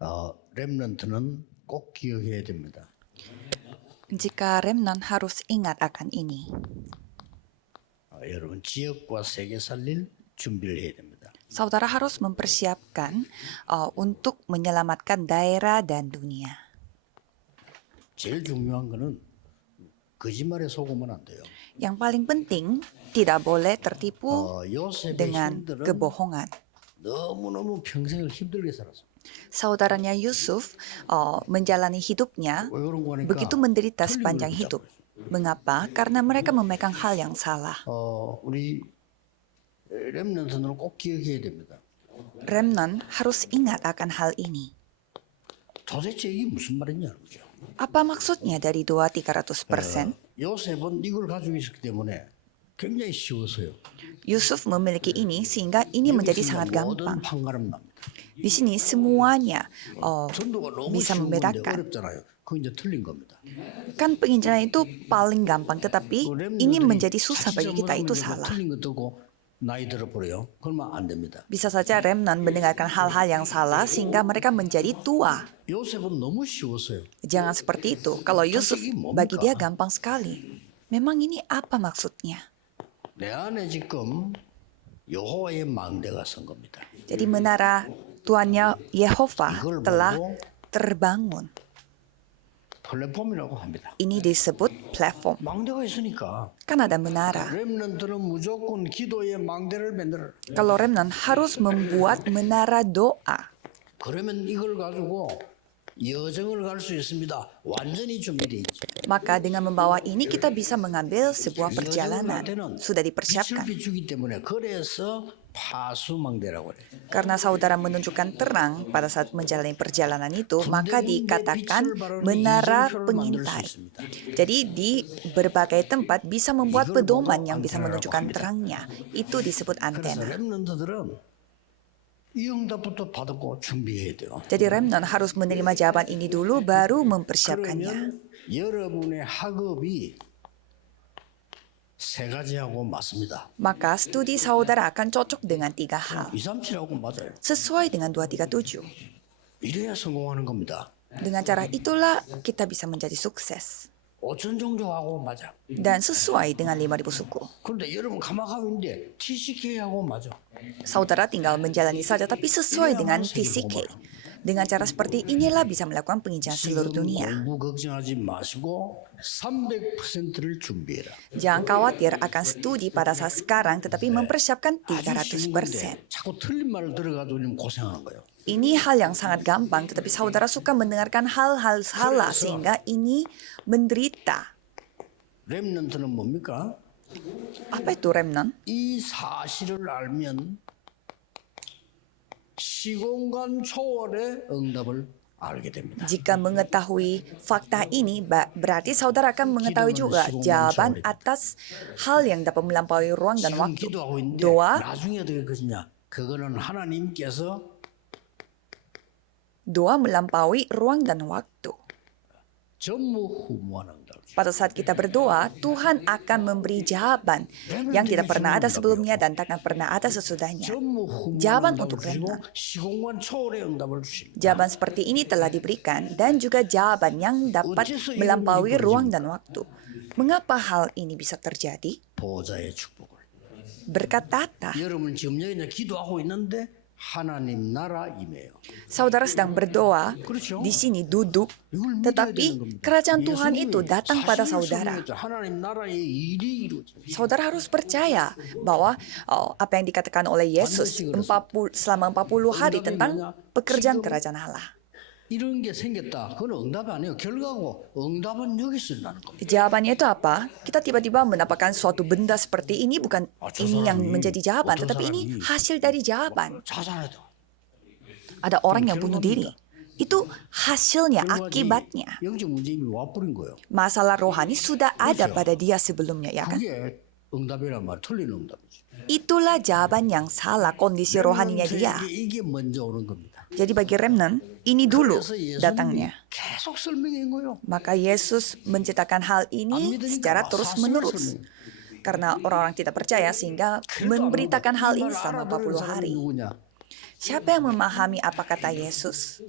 렘넌트는 꼭 기억해야 됩니다. Jika remnant harus ingat akan ini. 여러분 지역과 세계 살릴 준비를 해야 됩니다. Saudara harus mempersiapkan untuk menyelamatkan daerah dan dunia. 제일 중요한 거는 거짓말에 속으면 안 돼요. Yang paling penting, tidak boleh tertipu 요셉의 dengan 형들은 kebohongan. 너무너무 평생을 힘들게 살았어요. Saudaranya Yusuf menjalani hidupnya 왜 그런 거니까 begitu menderita 틀린 sepanjang 걸 hidup. 붙잡아요. Mengapa? Karena mereka memegang hal yang salah. 우리 렘넌트는 꼭 기억해야 됩니다. Remnant harus ingat akan hal ini. 도대체 이게 무슨 말이냐 그죠? Apa maksudnya dari 200-300%? 요셉은 이걸 가지고 있었기 때문에 굉장히 쉬웠어요. Yusuf memiliki ini sehingga ini menjadi sangat gampang. 모든 판가름 납니다. Di sini semuanya 전도가 너무 bisa 쉬운 건데 membedakan. 어렵잖아요. 그건 이제 틀린 겁니다. Kan penginjilan itu paling gampang, tetapi ini menjadi susah bagi kita, itu salah. 틀린 거 듣고 나이 들어버려요. 그러면 안 됩니다. Bisa saja remnant mendengarkan hal-hal yang salah sehingga mereka menjadi tua. 요셉은 너무 쉬웠어요. Jangan seperti itu. Kalau Yusuf, bagi dia gampang sekali. Memang ini apa maksudnya? 내 안에 지금 여호와의 망대가 선 겁니다. Jadi menara Tuannya Yehova 이걸 telah 보고 terbangun. 플랫폼이라고 합니다. Ini disebut platform. 망대가 있으니까 Kan ada menara. 렘넌트는 무조건 기도의 망대를 만들어. Kalau remnant harus membuat menara doa. 그러면 이걸 가지고 여정을 갈 수 있습니다. 완전히 준비되어 있죠. Maka dengan membawa ini kita bisa mengambil sebuah 여정을 할 perjalanan. 때는 Sudah 빛을 dipersiapkan. 비추기 때문에 그래서 파수망대라고 해요. Karena saudara menunjukkan terang pada saat menjalani perjalanan itu, maka dikatakan menara pengintai. Jadi di berbagai tempat bisa membuat pedoman yang bisa menunjukkan terangnya. Itu disebut 그래서 antena. 렘넌트들은 이 응답부터 받고 준비해야 돼요. Jadi remnant harus menerima jawaban ini dulu, baru mempersiapkannya. 그러면 여러분의 학업이 세 가지하고 맞습니다. Maka studi saudara akan cocok dengan 3 hal. 2, 3, 7하고 맞아요. Sesuai dengan 237. 이래야 성공하는 겁니다. Dengan cara itulah kita bisa menjadi sukses. 5천 종족하고 맞아. Dan sesuai dengan 5.000 suku. 그런데 여러분 가만하고 있는데 TCK하고 맞아. Saudara tinggal menjalani saja, tapi sesuai dengan TCK. Dengan cara seperti inilah bisa melakukan penginjilan seluruh 지금 dunia. 공부 걱정하지 마시고 300%를 준비해라. Jangan khawatir akan studi pada saat sekarang, tetapi mempersiapkan 아주 쉬운 건데 300%. 자꾸 틀린 말을 들어가지고 좀 고생하는 거예요. Ini hal yang sangat gampang, tetapi saudara suka mendengarkan hal-hal salah sehingga ini menderita. 렘넌트는 뭡니까? Apa itu remnant? 이 사실을 알면 시공간 초월의 응답을 알게 됩니다. Jika mengetahui fakta ini, berarti saudara akan mengetahui juga jawaban atas hal yang dapat melampaui ruang dan 지금 waktu. 기도하고 있는데 Doa, 나중에 어떻게 것이냐? 그거는 하나님께서 doa melampaui ruang dan waktu. 전무후무한 응답을 주십니다. Pada saat kita berdoa, Tuhan akan memberi jawaban yang tidak pernah ada sebelumnya dan takkan pernah ada sesudahnya. 전무후무한 Jawaban 응답을 untuk 주시고 remnant. 시공간 초월의 응답을 주십니다. Jawaban seperti ini telah diberikan dan juga jawaban yang dapat melampaui ruang dan waktu. Mengapa hal ini bisa terjadi? 보호자의 축복을. Berkat tata. 여러분 지금 여기 기도하고 있는데 하나님 나라 임해요. Saudara sedang berdoa, 그렇죠? di sini duduk, 이걸 믿어야 되는 tetapi 겁니다. kerajaan Tuhan 예수님이 itu datang pada 사실을 saudara. 설명했죠. 하나님 나라의 일이 이루어져. Saudara harus percaya bahwa apa yang dikatakan oleh Yesus selama 40 hari tentang pekerjaan kerajaan Allah. 이런 게 생겼다. 그건 응답이 아니에요. 결과고 응답은 여기서 나는 겁니다. Jawabannya itu apa? Kita tiba-tiba mendapatkan suatu benda seperti ini, bukan ini yang menjadi jawaban, tetapi ini hasil dari jawaban. 자살하다. Ada orang yang bunuh diri. Itu hasilnya, akibatnya. 영적 문제 이미 와버린 거예요. Masalah rohani sudah ada pada dia sebelumnya, ya kan? 그게 응답이란 말, 틀린 응답이죠. Itulah jawaban yang salah, kondisi rohaninya dia. 이게 먼저 오는 겁니다. Jadi bagi remnant, ini dulu 그래서 예수님이 datangnya. 계속 설명한 거예요. Maka Yesus menceritakan hal ini secara terus-menerus. Karena orang-orang tidak percaya sehingga memberitakan hal ini selama 40 hari. 누구냐? Siapa yang memahami apa kata Yesus?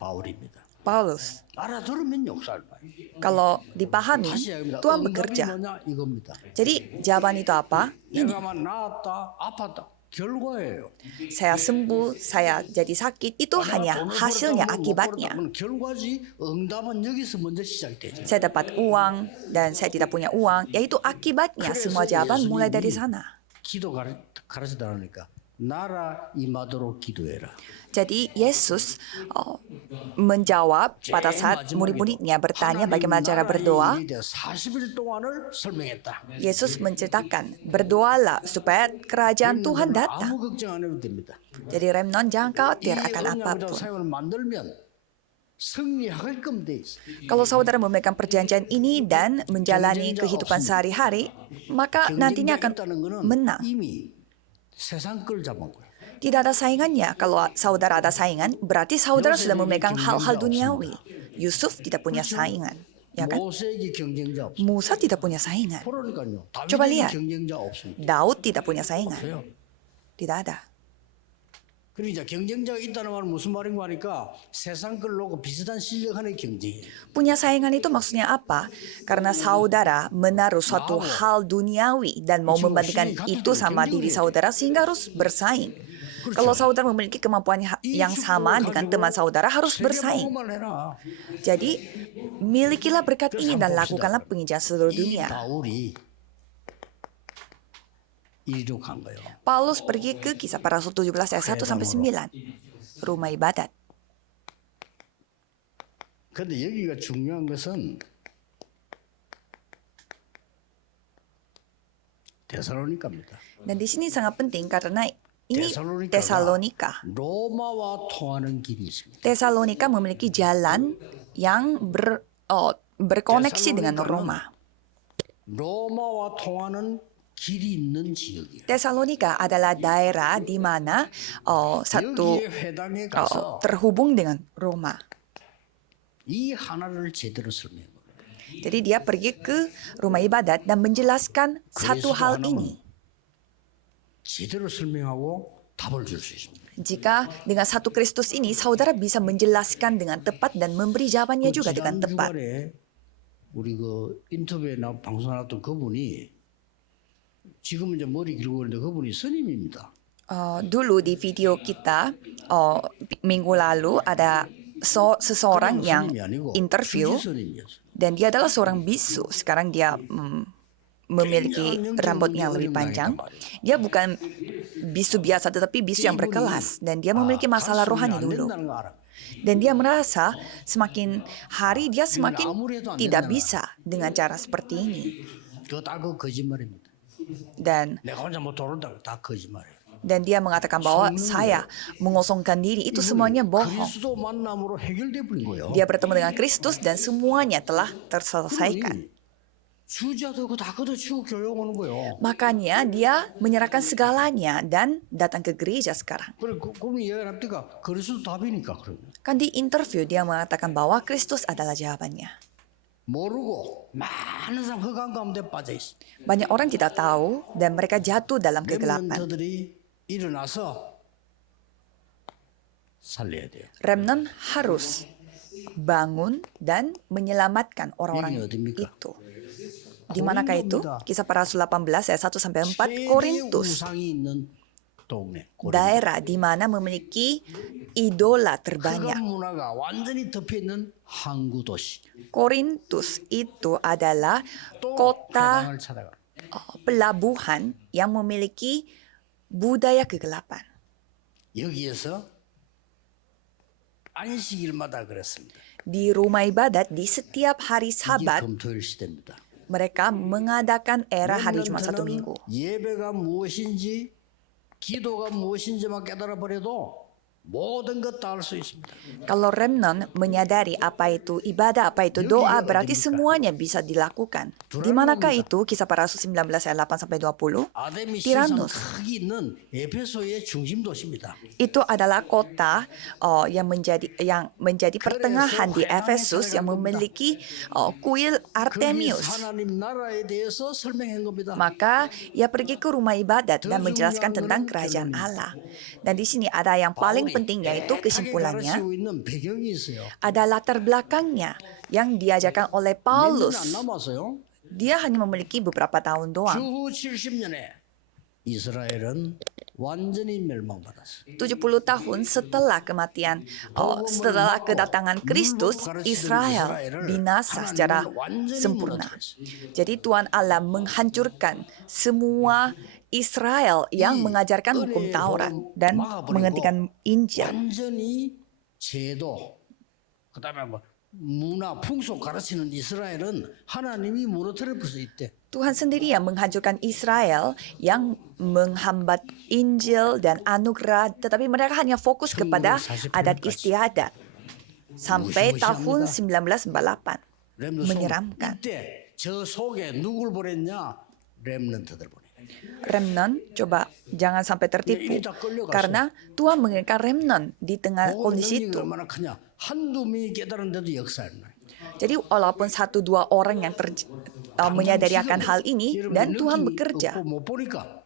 바울입니다. Paulus. 알아들으면 역사를 봐요. Kalau dipahami, 다시 이야기합니다. Tuhan 응답이 bekerja. 뭐냐 이겁니다. Jadi jawaban itu apa? Ini, 내가만 나았다 아팠다 결과예요. saya sembuh, saya jadi sakit, itu hanya hasilnya, akibatnya. 결과지 응답은 여기서 먼저 시작이 되죠. Saya dapat uang dan saya tidak punya uang, yaitu akibatnya. Semua jawaban mulai dari sana. 기도 가르쳐달라니까 나라 임하도록 기도해라. Jadi Yesus menjawab pada saat murid-muridnya bertanya bagaimana cara berdoa. 40일 동안을 설명했다. Yesus menceritakan, berdoalah supaya kerajaan Tuhan datang. 아무 걱정 안 해도 됩니다. Jadi remnon jangan khawatir akan 언약의 apapun. 사역을 만들면 승리하게끔 돼 있어. Kalau saudara memegang perjanjian ini dan menjalani kehidupan sehari-hari, maka nantinya akan 있다는 거는 menang. 이미 세상 걸 잡은 거예요. Tidak ada saingannya. Kalau saudara ada saingan, berarti saudara sudah memegang hal-hal duniawi. Yusuf tidak punya saingan, ya kan? 모세에게 경쟁자 없어. Musa tidak punya saingan. 그러니까요. Coba 다윗에게 lihat. 경쟁자 없습니다. Daud tidak punya saingan. 없어요. Tidak ada. 그러니까 경쟁자가 있다는 말은 무슨 말인가 하니까 세상 걸 놓고 비슷한 실력 안에 경쟁이에요. Punya saingan itu maksudnya apa? Karena saudara menaruh suatu hal duniawi dan mau membandingkan itu sama diri saudara sehingga harus bersaing. Kalau saudara memiliki kemampuan yang sama dengan teman saudara harus bersaing. 세계방어만 해라. Jadi, milikilah berkat ini dan lakukanlah penginjilan seluruh 이 dunia. 바울이 이리로 간 거예요. Paulus pergi ke Kisah Para Rasul 17 ayat 1 sampai 9, rumah ibadat. 근데 여기가 중요한 것은 데살로니가입니다. Dan di sini sangat penting karena ini Tesalonika. 로마와 통하는 길이 있습니다. Tesalonika memiliki jalan yang berkoneksi dengan Roma. 로마와 통하는 길이 있는 지역이에요. Tesalonika adalah daerah di mana satu 여기에 회당에 가서 terhubung dengan Roma. 이 하나를 제대로 설명해 보라. Jadi dia pergi ke rumah ibadat dan menjelaskan satu hal ini. 제대로 설명하고 답을 줄 수 있습니다. Jika dengan satu Kristus ini saudara bisa menjelaskan dengan tepat dan memberi jawabannya juga dengan 지난 tepat. 주말에 우리 그 인터뷰에 방송 나왔던 그분이 지금은 이제 머리 길고 그런데 그분이 스님입니다. Dulu di video kita minggu lalu ada seseorang yang 스님이 아니고 interview 수지 스님이었어요. dan dia adalah seorang bisu. Sekarang dia memiliki rambut yang lebih panjang. Dia bukan bisu biasa tetapi bisu yang berkelas dan dia memiliki masalah rohani dulu. Dan dia merasa semakin hari dia semakin tidak bisa dengan cara seperti ini. 그거 다 그 거짓말입니다. Dan 내가 혼자 못 돌아온다고 다 거짓말이에요. dia mengatakan bahwa saya mengosongkan diri itu semuanya bohong. 그리스도 만남으로 해결돼 버린 거예요. Dia bertemu dengan Kristus dan semuanya telah terselesaikan. 주자되고 다 걷어치고 교회 오는 거예요. Makanya dia menyerahkan segalanya dan datang ke gereja sekarang. 그래 그분이 얘기합니까? 그리스도 답이니까 그러면. Kan di interview dia mengatakan bahwa Kristus adalah jawabannya. 모르고 많은 사람 흑암 가운데 빠져 있어. Banyak orang tidak tahu dan mereka jatuh dalam kegelapan. 렘넌트들이 일어나서 살려야 돼요. Remnant harus bangun dan menyelamatkan orang-orang Ini 어디입니까? itu. Di manakah itu? Kisah Para Rasul 18 ayat 1 sampai 4 Korintus. 우상이 있는 동네. Daerah di mana memiliki idola terbanyak. 흑암 문화가 완전히 덮여 있는 항구 도시. Korintus itu adalah 또 kota 회당을 찾아가. pelabuhan yang memiliki budaya kegelapan. 여기에서 안식일마다 그랬습니다. Di rumah ibadat di setiap hari 이게 Sabat 금토일 시대입니다. mereka mengadakan era hari Jumat satu 렘넌트는 minggu. 예배가 무엇인지 기도가 무엇인지만 깨달아 버려도 모든 것 다 알 수 있습니다. Kalau remnant menyadari apa itu ibadah, apa itu doa, berarti semuanya bisa dilakukan. Di manakah itu? Kisah Para Rasul 19 ayat 8 sampai 20. 아데미 신상 Tyrannus. 크기 있는 에베소의 중심 도시입니다. Itu adalah kota yang menjadi pertengahan di Efesus yang memiliki kuil Artemius. 거기서 하나님 나라에 대해서 설명한 겁니다. Maka ia pergi ke rumah ibadat dan menjelaskan tentang kerajaan Allah. Dan di sini ada yang paling penting yaitu kesimpulannya 가르치고 있는 배경이 있어요. ada latar belakangnya yang diajarkan oleh 몇 년 안 Paulus. 남았어요. Dia hanya memiliki beberapa tahun doang. 주후 70년에 이스라엘은 완전히 멸망받았어요. 70 tahun setelah kematian, setelah kedatangan Kristus, Israel binasa secara sempurna. Jadi Tuhan Allah menghancurkan semua Israel yang mengajarkan hukum Taurat dan menghentikan Injil. 완전히 제도, 그다음에 뭐 문화, 풍속 가르치는 이스라엘은 하나님이 무너뜨릴 수 있대. Tuhan sendiri yang menghancurkan Israel yang menghambat Injil dan anugerah, tetapi mereka hanya fokus kepada adat istiadat sampai tahun 1948. Menyeramkan. 이때 저 속에 누굴 보냈냐? 렘넌트들 보내. Remnant, coba jangan sampai tertipu. Karena Tuhan mengirimkan remnant di tengah kondisi itu. 얼마나 크냐? 한두 명이 깨달은데도 역사했나? Jadi walaupun 1-2 orang yang menyadari akan hal ini dan Tuhan bekerja. 못 보니까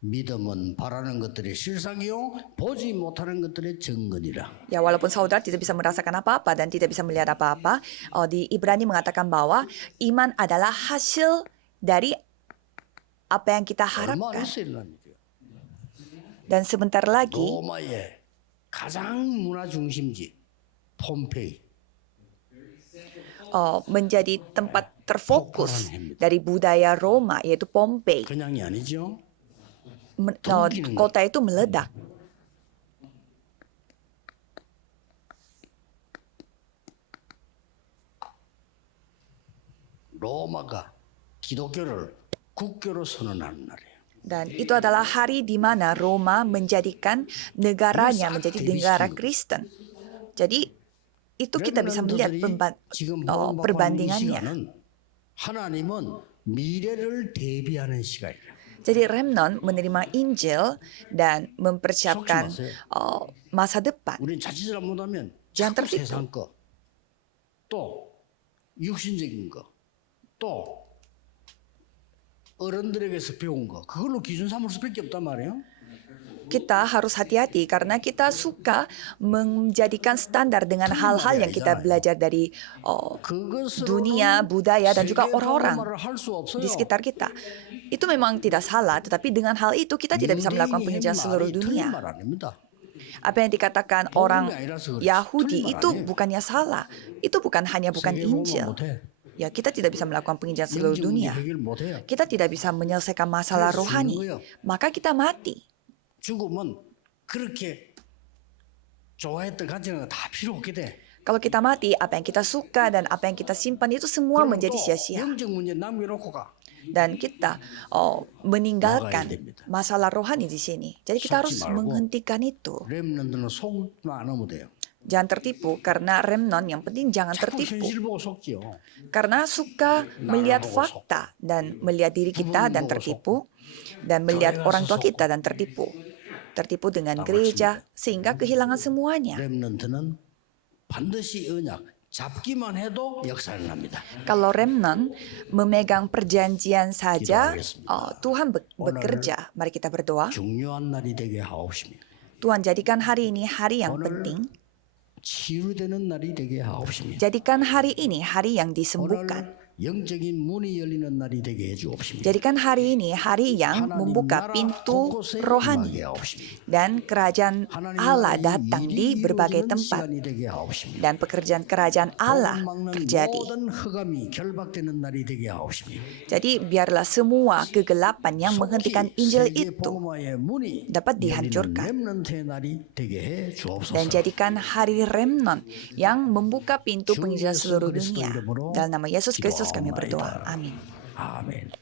믿음은 바라는 것들의 실상이요 보지 못하는 것들의 증거니라. Ya walaupun saudara tidak bisa merasakan apa-apa dan tidak bisa melihat apa-apa, di Ibrani mengatakan bahwa iman adalah hasil dari apa yang kita 얼마 harapkan. 있으려는 얘기야. Dan sebentar lagi 로마의 가장 문화 중심지 폼페이. menjadi tempat terfokus dari budaya Roma yaitu Pompei. 그냥이 아니죠. Kota itu meledak. 로마가 기독교를 국교로 선언하는 날이에요. Dan itu adalah hari di mana Roma menjadikan negaranya menjadi negara Kristen. Jadi itu kita bisa melihat 지금 perbandingannya. 시간은 하나님은 미래를 대비하는 시간이에요. Jadi remnant menerima Injil dan mempersiapkan masa depan. 우리는 자칫 잘못하면 Jangan 자꾸 tertipu. 세상 거, 또 육신적인 거, 또 어른들에게서 배운 거 그걸로 기준 삼을 수밖에 없단 말이에요. Kita harus hati-hati karena kita suka menjadikan standar dengan hal-hal yang kita belajar dari dunia, budaya, dan juga orang-orang di sekitar kita. Itu memang tidak salah, tetapi dengan hal itu kita tidak bisa melakukan penginjilan seluruh dunia. Apa yang dikatakan orang Yahudi itu bukannya salah. Itu bukan Injil. Ya, kita tidak bisa melakukan penginjilan seluruh dunia. Kita tidak bisa menyelesaikan masalah rohani. Maka kita mati. 죽으면 그렇게 좋아했던 가치가 다 필요 없게 돼. Kalau kita mati, apa yang kita suka dan apa yang kita simpan itu semua menjadi sia-sia. 영적 문제 남겨놓고 가. Dan kita meninggalkan masalah rohani di sini. Jadi kita harus menghentikan itu. 렘넌트는 속으면 안 하면 돼요. Jangan tertipu, karena remnant yang penting jangan 자꾸 tertipu. 현실 보고 속지요. Karena suka melihat fakta dan melihat diri kita dan tertipu. Dan melihat orang tua kita dan tertipu. Tertipu dengan gereja sehingga kehilangan semuanya. 렘넌트는 반드시 언약 잡기만 해도 역사를 납니다. Kalau remnant memegang perjanjian saja, Tuhan bekerja. Mari kita berdoa. 중요한 날이 되게 하옵시며 Tuhan jadikan hari ini hari yang penting. 치유되는 날이 되게 하옵시며 Jadikan hari ini hari yang disembuhkan. 오늘 영적인 문이 열리는 날이 되게 해 주옵시며 Jadikan hari ini hari yang membuka pintu rohani dan kerajaan Allah datang di berbagai tempat dan pekerjaan kerajaan Allah terjadi. Jadi biarlah semua kegelapan yang menghentikan Injil itu dapat dihancurkan dan jadikan hari remnant yang membuka pintu penginjilan seluruh dunia. Dalam nama Yesus Kristus kami berdoa. Amin. 아멘.